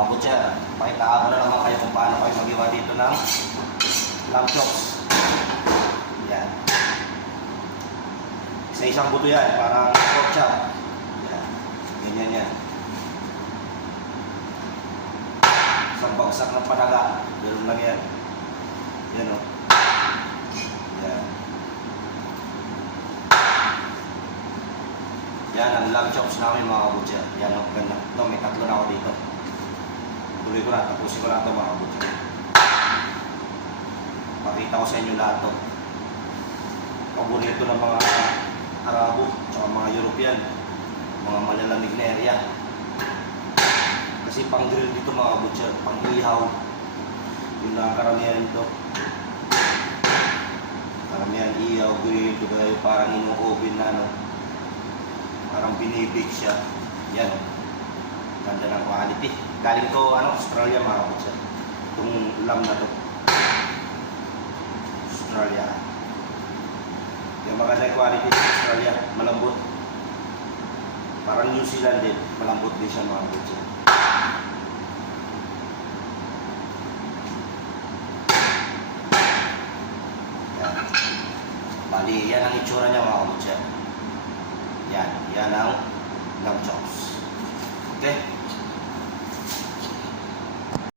mga butcher, pakitaan ko na naman kayo kung paano kayo magiwa dito ng lamb chops. Yan. Isa-isang buto yan, parang pork chop. Yan. Ganyan yan. Isang bagsak ng panaga. Ganun lang yan. Yan o. Yan. Yan ang lamb chops namin mga kabutcher. Yan o, ganda. Ito, may tatlo na ako dito. Tuloy ko na, tapusin ko na ito mga kabutcher. Pakita ko sa inyo lahat ito. Paborito ng mga Arabo, tsaka mga European, mga malalamig na area. Kasi pang grill dito mga kabutcher, pang ihaw. Yung nakakaramihan ito. Karamihan ihaw, grill, parang inu-oven na ano. Parang binibig siya. Yan. Ganda ng quality. Galing to Australia mga kabutcher. Itong lamb na to. Australia. Yung maganda yung quality sa Australia. Malambot. Parang New Zealand din. Malambot din siya mga kabutcher. Yan. Bali, yan ang itsura niya mga kabutcher. Yan ang lamb chops. Okay?